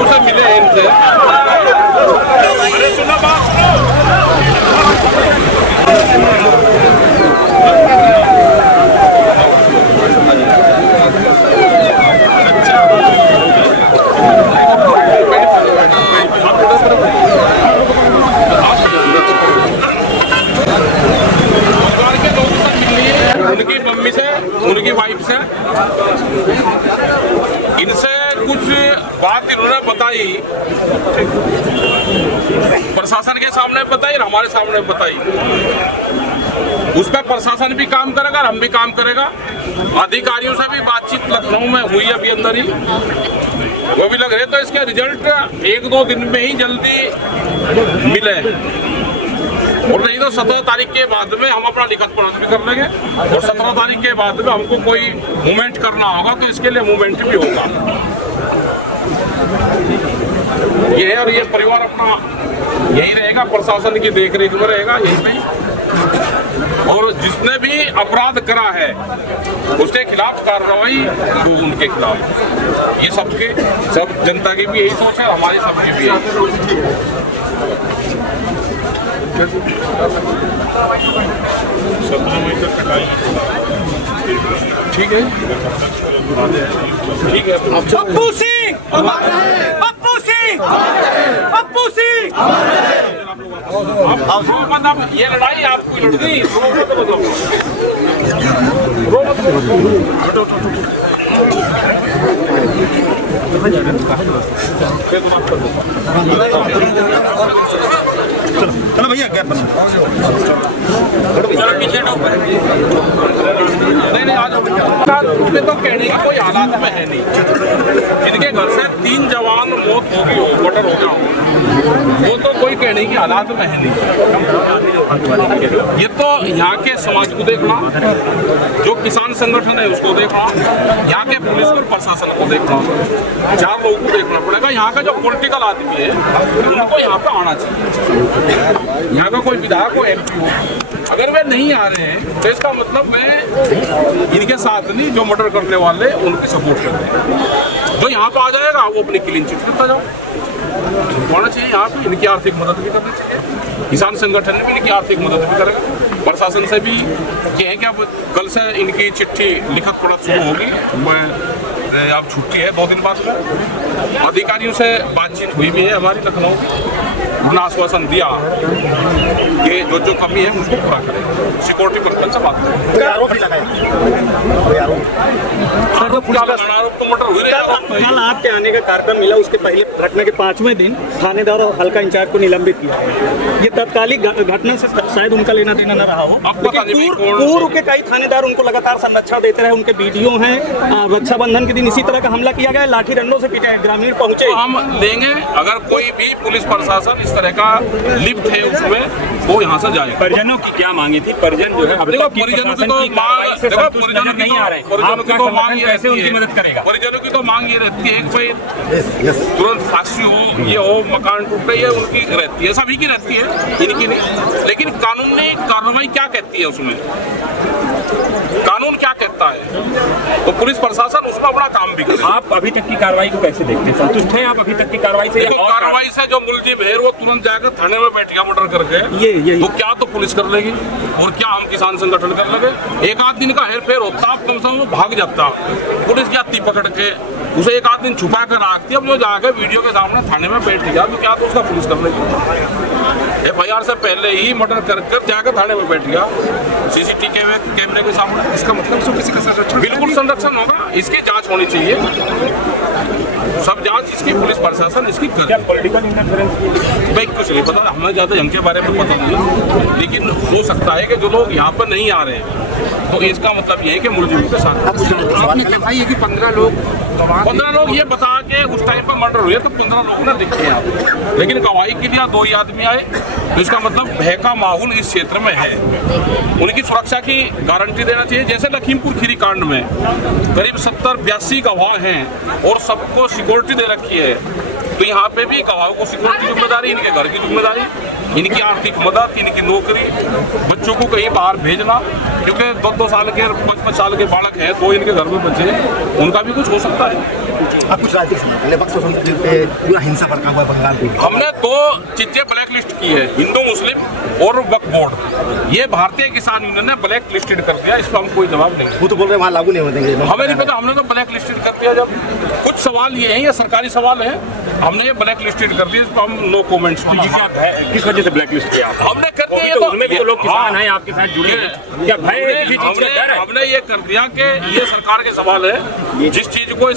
उसे मिले इनसे। अरे सुनो बात उनकी मम्मी से, उनकी वाइफ से, इनसे कुछ बात इन्होंने बताई, प्रशासन के सामने बताई और हमारे सामने बताई। उस पर प्रशासन भी काम करेगा और हम भी काम करेगा। अधिकारियों से भी बातचीत लखनऊ में हुई अभी अंदर ही, वो भी लग रहे तो इसके रिजल्ट 1-2 दिन में ही जल्दी मिले, और नहीं तो 17 तारीख के बाद में हम अपना लिखत पढ़त भी कर लेंगे, और 17 तारीख के बाद में हमको कोई मूवमेंट करना होगा तो इसके लिए मूवमेंट भी होगा। ये है, और ये परिवार अपना यही रहेगा, प्रशासन की देखरेख में रहेगा यहीं पे, और जिसने भी अपराध करा है उसके खिलाफ कार्रवाई तो उनके खिलाफ। ये सब जनता की भी यही सोच है, हमारी सबकी भी यही। 17 मई तक कटाई ठीक है, ठीक है। पप्पू सिंह, पप्पू सिंह, पप्पू सिंह। अब ये लड़ाई आपको लड़नी, चलो भैया क्या नहीं आज उनके तो कहने की कोई हालात में है नहीं। जिनके घर से 3 जवान मौत होगी हो, मर्डर हो गया, वो तो कोई कहने की हालात में है नहीं। ये तो यहाँ के समाज को देखना, जो किसान संगठन है उसको देखना, यहाँ के पुलिस और प्रशासन को देखना, 4 लोगों को देखना पड़ेगा। यहाँ का जो पॉलिटिकल आदमी है उनको यहाँ पे आना चाहिए। यहाँ का कोई विधायक हो, MP हो, अगर वे नहीं आ रहे हैं तो इसका मतलब मैं इनके साथ नहीं, जो मर्डर करने वाले उनकी सपोर्ट करते हैं। जो यहाँ पे आ जाएगा वो अपनी क्लीन चिट करता जाओ, होना चाहिए। यहाँ पे इनकी आर्थिक मदद भी करनी चाहिए, किसान संगठन भी इनकी आर्थिक मदद भी करेगा। प्रशासन से भी ये है कि अब कल से इनकी चिट्ठी लिखत पढ़त शुरू होगी, अब छुट्टी है 2 दिन बाद में। अधिकारियों से बातचीत हुई भी है हमारी लखनऊ की, उन्होंने आश्वासन दिया कि जो कमी है उसको पूरा करेंगे। सिक्योरिटी पर्सन से बात करेंगे। आरोप भी लगाए कल आपके आने का कार्यक्रम मिला, उसके पहले घटना के 5वें दिन थानेदार और हल्का इंचार्ज को निलंबित किया है। ये तत्कालिक घटना से शायद उनका लेना देना न रहा हो, लेकिन पूर्व के कई थानेदार उनको लगातार संरक्षण देते रहे। उनके वीडियो हैं, रक्षाबंधन के दिन इसी तरह का हमला किया गया, लाठी डंडों से पीटा है, ग्रामीण पहुंचे। हम लेंगे, अगर कोई भी पुलिस प्रशासन इस तरह का लिप्त है उसमें, वो यहाँ से जाए। परिजनों की क्या मांगी थी? परिजन जो है परिजनों की तो मांग, परिजनों नहीं आ रहे, परिजनों की तो मांग ये कैसे उनकी मदद करेगा? परिजनों की तो मांग ये रहती है कि भाई तुरंत फांसी हो, ये हो, मकान टूटे, ये उनकी रहती है, सभी की रहती है, इनकी नहीं। लेकिन कानूनी कार्रवाई क्या कहती है उसमें, कानून क्या कहता है, तो पुलिस प्रशासन उसमें अपना काम भी करे। आप अभी तक की कार्रवाई को कैसे देखते हैं? संतुष्ट हैं आप अभी तक की कार्रवाई से? कार्रवाई से जो मुलजिम है वो तुरंत जाकर थाने में बैठ गया मर्डर करके, तो क्या तो पुलिस कर लेगी, और क्या हम किसान संगठन कर लेंगे? एक आध दिन का हेर फेर होता, कम से कम भाग जाता, पुलिस जाती पकड़ के, उसे एक आध दिन छुपा कर रखती। अब जो जाकर वीडियो के सामने थाने में बैठ गया तो क्या तो उसका पुलिस कर लेगी? FIR से पहले ही मर्डर कर जाकर थाने में बैठ गया, CCTV कैमरे के सामने। इसका मतलब किसी का संरक्षण, बिल्कुल संरक्षण होगा, इसकी जांच होनी चाहिए, सब जांच इसकी पुलिस प्रशासन इसकी करे। पॉलिटिकल इंटरफेरेंस भाई कुछ नहीं पता, हमें ज़्यादा इनके बारे में पता नहीं है, लेकिन हो सकता है कि जो लोग यहाँ पर नहीं आ रहे हैं तो इसका मतलब ये है कि मुलजिम के साथ आपने कहा कि 15 लोग ये बता के उस टाइम पर मर्डर हुए, तो 15 लोग ने दिखे यहाँ पे, लेकिन गवाही के लिए 2 ही आदमी आए, तो इसका मतलब भय का माहौल इस क्षेत्र में है। उनकी सुरक्षा की गारंटी देना चाहिए। जैसे लखीमपुर खीरी कांड में करीब 70-82 गवाह हैं और सबको सिक्योरिटी दे रखी है, तो यहाँ पे भी गवाहों को सिक्योरिटी की जिम्मेदारी, इनके घर की जिम्मेदारी। इनकी आर्थिक मदद, इनकी नौकरी, बच्चों को कहीं बाहर भेजना, क्योंकि 2-2 साल के 5-5 साल के बालक हैं तो इनके घर में बच्चे, उनका भी कुछ हो सकता है। आप कुछ राजनीतिक समझते वक्फ संस्कृति पे पूरा हिंसा भड़का हुआ है बंगाल में। हमने 2 चीजें ब्लैक लिस्ट की है, हिंदू मुस्लिम और वक्फ बोर्ड। ये भारतीय किसान यूनियन ने ब्लैक लिस्टेड कर दिया, इसका हम कोई जवाब नहीं। वो तो बोल रहे हैं वहाँ लागू नहीं होने देंगे। हमें नहीं पता, हमने तो ब्लैक लिस्टेड कर दिया। जब कुछ सवाल ये हैं, ये सरकारी सवाल है, हमने ये ब्लैक लिस्टेड कर दिया, इस पर हम नो कमेंट्स। किस वजह से ब्लैक लिस्ट किया आपने? हमने कर दिया, तो उनमें भी तो लोग किसान हैं आपके साथ जुड़े हैं, क्या भय किसी चीज का डर है? हमने ये कर दिया कि ये सरकार के सवाल है, जिस चीज को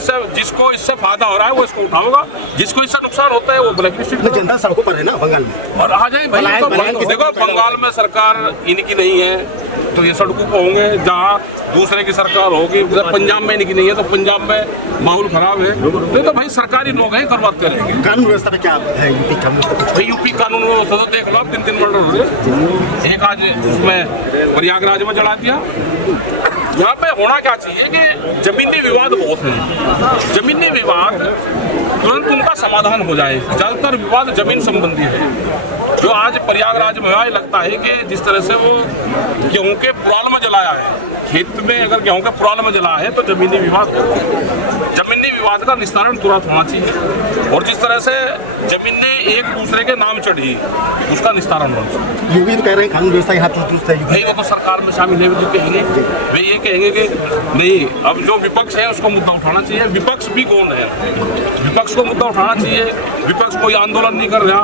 जिसको इससे फायदा हो रहा है वो इसको उठाओगा, जिसको इससे नुकसान होता है वो ब्लैक लिस्टेड। जनता सड़कों पर है ना बंगाल में, और आ जाए भाई, तो देखो बंगाल में सरकार इनकी नहीं है तो ये सड़कों पर होंगे, जहाँ दूसरे की सरकार होगी। पंजाब में इनकी नहीं है तो पंजाब में माहौल खराब है, तो भाई सरकारी लोग हैं, करवाते रहेंगे। कानून व्यवस्था में क्या है यूपी कानून? भाई यूपी कानून व्यवस्था तो देख लो आप, 3 मर्डर हो गए, एक आज उसमें प्रयागराज में जला दिया। यहाँ पे होना क्या चाहिए कि जमीनी विवाद बहुत है, जमीनी विवाद तुरंत उनका समाधान हो जाए। ज़्यादातर विवाद जमीन संबंधी है। जो आज प्रयागराज में हुआ, लगता है कि जिस तरह से वो गेहूं के पुराल में जलाया है, खेत में अगर गेहूं के पुराल में जला है तो जमीनी विवाद हो, जमीनी विवाद का निस्तारण तुरंत होना चाहिए। और जिस तरह से जमीनें एक दूसरे के नाम चढ़ी, उसका निस्तारण होना चाहिए। यूपी तो कह रहे हैं कानून व्यवस्था यहाँ दुरुस्त है। भाई वो तो सरकार में शामिल है, जो कहेंगे वे ये कहेंगे कि नहीं, अब जो विपक्ष है उसको मुद्दा उठाना चाहिए। विपक्ष भी कौन है? विपक्ष को मुद्दा उठाना चाहिए। विपक्ष कोई आंदोलन नहीं कर रहा,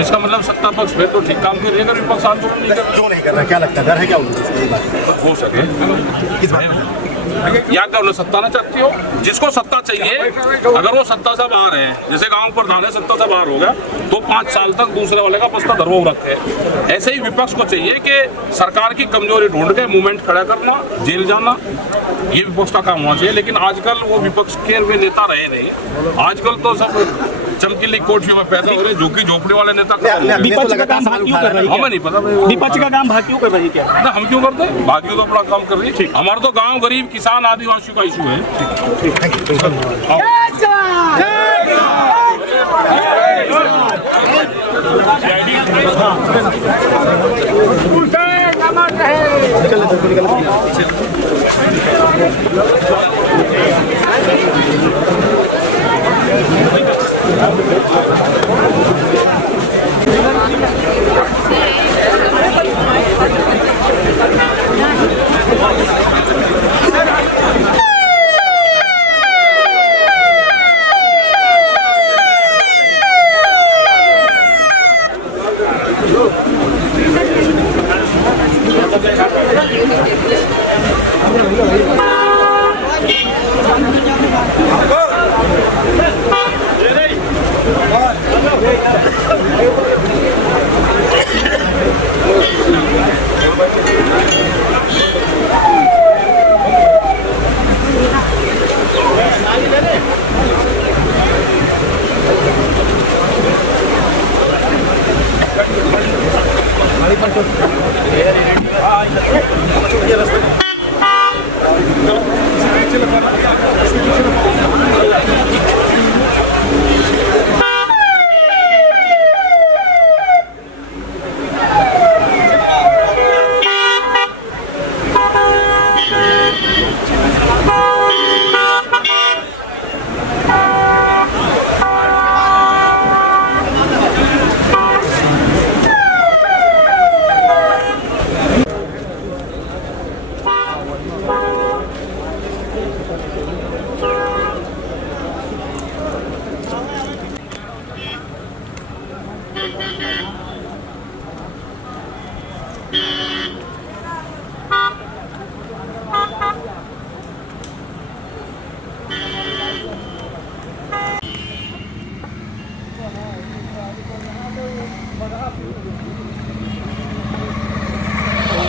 इसका मतलब सत्ता पक्ष फिर तो ठीक काम कर रही है। अगर विपक्ष आंदोलन नहीं कर रहा, क्यों नहीं कर रहा? क्या लगता है, डर है क्या उनको? हो सके किस बात में? या क्या उन्हें सत्ता ना चाहती हो? जिसको सत्ता चाहिए, अगर वो सत्ता से बाहर है, जैसे गांव प्रधान है सत्ता से बाहर हो गया तो 5 साल तक दूसरे वाले का बस्ता धरो रखे। ऐसे ही विपक्ष को चाहिए कि सरकार की कमजोरी ढूंढ के मूवमेंट खड़ा करना, जेल जाना, ये विपक्ष का काम होना चाहिए। लेकिन आजकल वो विपक्ष के वे नेता रहे नहीं, आजकल तो सब चमकीली कोठियों में पैदा हो रहे, झुग्गी झोपड़ी वाले नेता। विपक्ष का काम भाग क्यों कर रही है? हमें नहीं पता भाई, विपक्ष का काम भाग क्यों कर रही है? क्या हम क्यों करते हैं? बाकी तो अपना काम कर रही है। हमारा तो गांव गरीब किसान आदिवासियों का इशू है।